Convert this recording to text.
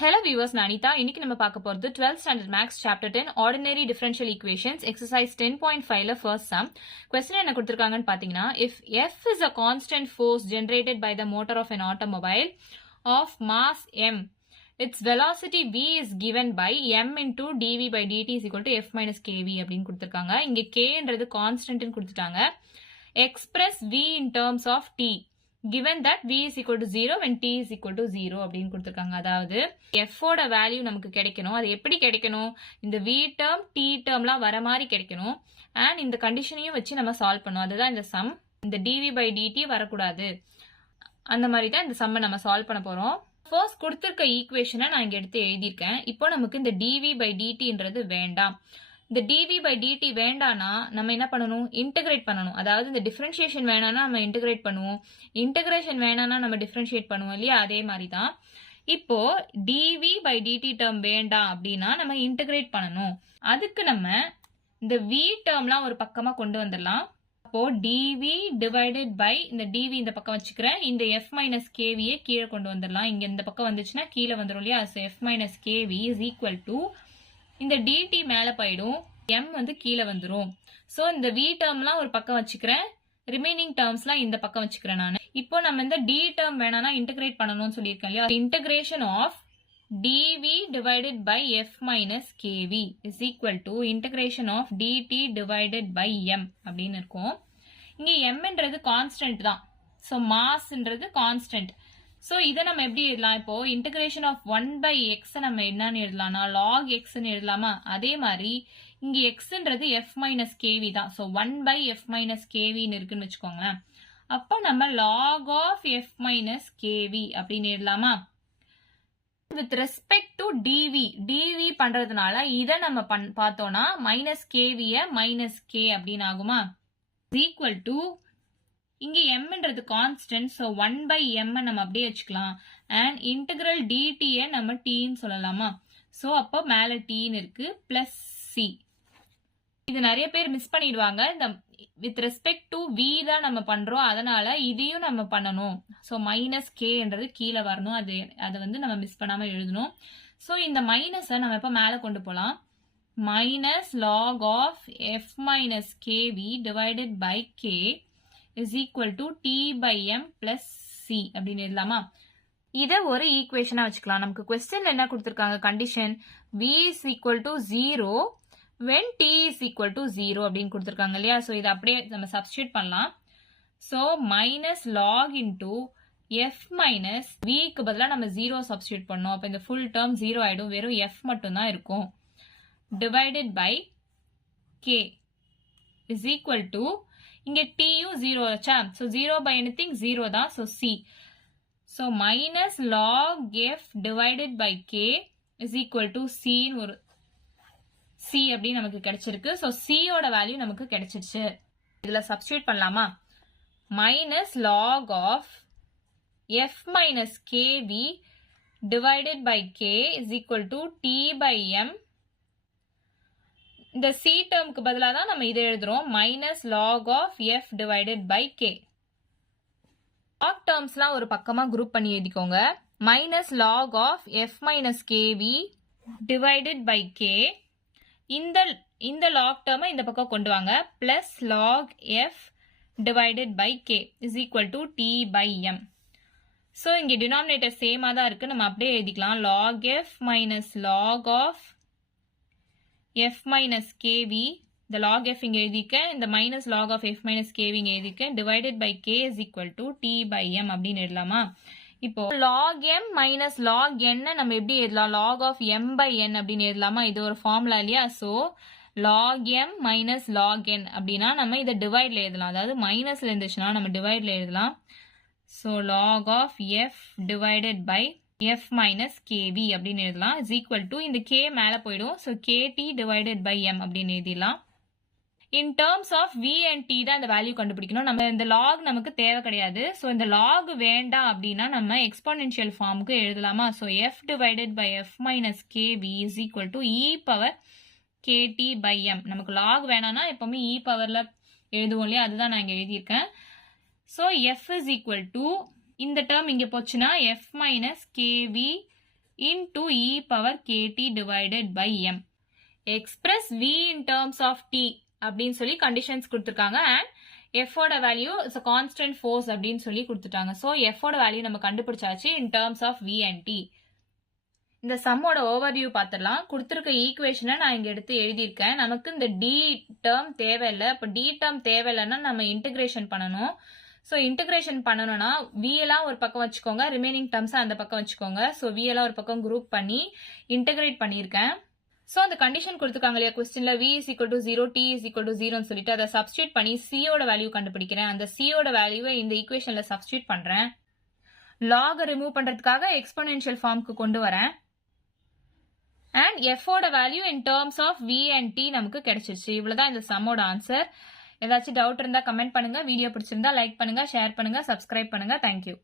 Hello viewers, நான் அனிதா. இன்னைக்கு நம்ம பார்க்க போறது 12th standard maths chapter 10 ordinary differential equations exercise 10.5ல first sum. question என்ன கொடுத்திருக்காங்கன்னு பாத்தீங்கன்னா, if F is a constant force generated by the motor of an automobile of mass m, its velocity v is given by m into dv by dt is equal to f minus kv அப்படின்னு கொடுத்திருக்காங்க. இங்க kன்றது constant ன்னு கொடுத்துட்டாங்க. express v in terms of t given that v is equal to 0 when t is equal to 0 அப்படின்னு கொடுத்திருக்காங்க. அதாவது f ஓட value நமக்கு கிடைக்கணும். அது எப்படி கிடைக்கணும்? இந்த v term t termலாம் வர மாதிரி கிடைக்கணும். and இந்த கண்டிஷனையும் வச்சு நம்ம சால்வ் பண்ணோம். அதுதான் இந்த சம். இந்த dv by dt வரக்கூடாது. அந்த மாதிரி தான் இந்த சம்மை நம்ம சால்வ் பண்ண போறோம். ஃபர்ஸ்ட் கொடுத்திருக்க ஈக்குவேஷனை நான் இங்க எடுத்து எழுதியிருக்கேன். இப்போ நமக்கு இந்த dv by dtன்றது வேண்டாம். இந்த dv by dt வேண்டானா நம்ம என்ன பண்ணணும்? இன்டகிரேட் பண்ணணும். அதாவது இந்த டிஃபரன்ஷியேஷன் வேணானா நம்ம இன்டகிரேட் பண்ணுவோம். இன்டகிரேஷன் வேணானா நம்ம டிஃபரன்ஷியேட் பண்ணுவோம் இல்லையா? அதே மாதிரி தான் இப்போ dv by dt டேர்ம் வேண்டாம் அப்படின்னா நம்ம இன்டகிரேட் பண்ணணும். அதுக்கு நம்ம இந்த v டேர்ம்லாம் ஒரு பக்கமா கொண்டு வந்துடலாம். அப்போ dv டிவைடட் பை இந்த dv இந்த பக்கம் வச்சுக்கிறேன். இந்த f minus kv கீழே கொண்டு வந்துடலாம். இங்க இந்த பக்கம் வந்துச்சுன்னா கீழே வந்துடும் இல்லையா? f minus kv is equal to இந்த dt மேல போயிடும், m வந்து கீழே வந்துரும். சோ இந்த v டேர்ம்லாம் ஒரு பக்கம் வச்சுக்கிறேன், ரிமைனிங் டேர்ம்ஸ்லாம் இந்த பக்கம் வச்சுக்கிறேன் நான். இப்போ நம்ம இந்த d டேர்ம் வேணானா இன்டகிரேட் பண்ணணும்னு சொல்லியிருக்கேன் இல்லையா? Integration of dv divided by f minus kv is equal to integration of dt divided by m அப்படின்னு இருக்கும். இங்க mன்றது கான்ஸ்டன்ட் தான். சோ மாஸ்ன்றது கான்ஸ்டன்ட். சோ இதை நம்ம எப்படி எழுதலாம்? இப்போ இன்டகிரேஷன் ஆஃப் 1 by x நம்ம என்னன்னு எழுதலாம்னா log x ன்னு எழுதலாமா? அதே மாதிரி இங்க xன்றது f minus kv தான். So 1 by f minus kv ன்னு இருக்குன்னு வச்சுக்கோங்க. அப்ப நம்ம log of f minus kv அப்படின்னு எழுதலாமா? with respect to dv பண்றதுனால இதை நம்ம பார்த்தோம்னா minus kv minus k அப்படின்னு ஆகுமா? equal to இங்க mன்றது கான்ஸ்டன்ட். சோ 1 by m நம்ம அப்படியே வச்சுக்கலாம். and integral dt நம்ம t ன்னு சொல்லலாமா? சோ அப்போ மேல t ன்னு இருக்கு பிளஸ் c. இது நிறைய பேர் மிஸ் பண்ணிடுவாங்க. இந்த வித் ரெஸ்பெக்ட் டு v தான் நம்ம பண்றோம், அதனால இதையும் நம்ம பண்ணணும். சோ மைனஸ் kன்றது கீழே வரணும். அதை வந்து நம்ம மிஸ் பண்ணாம எழுதணும். சோ இந்த மைனஸை நம்ம இப்ப மேல கொண்டு போலாம். Minus log of f minus kv divided by k is equal to t by m plus c அப்படின்னு எழுதலாமா? இதை ஒரு ஈக்குவேஷனா வச்சுக்கலாம். நமக்கு கொஸ்டின்ல என்ன கொடுத்திருக்காங்க? Condition v is equal to 0 when t is equal to 0 அப்படின்னு கொடுத்திருக்காங்க இல்லையா? சோ இதை அப்படியே நம்ம சப்ஸ்டியூட் பண்ணலாம். So minus log into f minus vக்கு பதிலாக நம்ம 0 சப்ஸ்டியூட் பண்ணோம். அப்ப இந்த ஃபுல் டேர்ம் 0 ஆயிடும், வெறும் f மட்டும் தான் இருக்கும். Divided by k is equal to இங்க t யும் 0 ஆச்சா? சோ 0 by anything 0 தான். So c. So minus log f divided by k is equal to c ன்னு ஒரு c அப்படி நமக்கு கிடைச்சிருக்கு. சோ c ஓட வேல்யூ நமக்கு கிடைச்சிருச்சு. இதுல சப்ஸ்டியூட் பண்ணலாமா? minus log of f minus kv divided by k is equal to t by m. இந்த c டேர்முக்கு பதிலாக தான் நம்ம இதை எழுதுறோம். Minus log of f divided by k. Log டேர்ம்ஸ்லாம் ஒரு பக்கமா குரூப் பண்ணி எழுதிக்கோங்க. Minus log of f minus kv divided by k. இந்த லாக் டேர்மை இந்த பக்கம் கொண்டு வாங்க. Plus log f divided by k is equal to t by m. So இங்கே டினாமினேட்டர் சேமாக தான் இருக்கு, நம்ம அப்படியே எழுதிக்கலாம். Log f minus log of f minus kv, the log f இங்க எழுதிக்க, இந்த minus log of f minus kv இங்க எழுதிக்க, divided by k is equal to t by m அப்படின்னு எழுதலாமா? இப்போ log m minus log n நம்ம எப்படி எழுதலாம்? log of m by n அப்படின்னு எழுதலாமா? இது ஒரு ஃபார்முலா இல்லையா? so log m minus log n அப்படின்னா நம்ம இதை டிவைட்ல எழுதலாம். அதாவது மைனஸ்ல இருந்துச்சுன்னா நம்ம டிவைட்ல எழுதலாம். so log of f divided by f minus kv அப்படின்னு எழுதலாம். is equal to இந்த k மேல போயிடும். so kt divided by m அப்படின்னு எழுதிடலாம். in terms of v and t தான் இந்த வேல்யூ கண்டுபிடிக்கணும். நம்ம இந்த log நமக்கு தேவை கிடையாது. so இந்த log வேண்டாம் அப்படின்னா நம்ம எக்ஸ்போனென்ஷியல் ஃபார்முக்கு எழுதலாமா? so f divided by f minus kv is equal to e power kt by m. நமக்கு log வேணாம்னா எப்பவுமே e பவர்ல எழுதுவோம் இல்லையா? அதுதான் நான் இங்க எழுதியிருக்கேன். so f is equal to இந்த டேர்ம் இங்க போச்சுன்னா f minus kv into e power kt divided by m. Express v in terms of t அப்படின்னு சொல்லி கண்டிஷன்ஸ் கொடுத்துருக்காங்க அண்ட் f ஓட value is a constant force அப்படின்னு சொல்லி கொடுத்துட்டாங்க. ஸோ f ஓட வேல்யூ நம்ம கண்டுபிடிச்சாச்சு in terms of v and t. இந்த சம்மோட ஓவர்வியூ பார்த்துடலாம். கொடுத்துருக்க ஈக்குவேஷனை நான் இங்க எடுத்து எழுதியிருக்கேன். நமக்கு இந்த டி டேர்ம் தேவையில்லை. இப்போ டி டேர்ம் தேவையில்லைன்னா நம்ம இன்டகிரேஷன் பண்ணணும். ஸோ இன்டகிரேஷன் பண்ணணும்னா v எல்லாம் ஒரு பக்கம் வச்சுக்கோங்க, ரிமைனிங் டேர்ம்ஸ் அந்த பக்கம் வச்சுக்கோங்க. ஸோ v எல்லாம் ஒரு பக்கம் குரூப் பண்ணி இன்டகிரேட் பண்ணியிருக்கேன். ஸோ அந்த கண்டிஷன் கொடுத்துருக்காங்க இல்லையா கொஸ்டின்ல v is equal to 0, t is equal to 0 சொல்லிட்டு அதை சப்ஸ்டியூட் பண்ணி c ஓட வேல்யூ கண்டுபிடிக்கிறேன். அந்த c ஓட வேல்யூவை இந்த ஈக்குவேஷன்ல சப்ஸ்டியூட் பண்றேன். லாக ரிமூவ் பண்றதுக்காக எக்ஸ்போனென்ஷியல் ஃபார்முக்கு கொண்டு வரேன். அண்ட் f ஓட value in terms of v and t நமக்கு கிடைச்சிருச்சு. இவ்வளவுதான் இந்த சம்மோட ஆன்சர். ஏதாச்சும் டவுட் இருந்தா கமெண்ட் பண்ணுங்க. வீடியோ பிடிச்சிருந்தா லைக் பண்ணுங்க, ஷேர் பண்ணுங்க, சப்ஸ்கிரைப் பண்ணுங்க. தேங்க்யூ.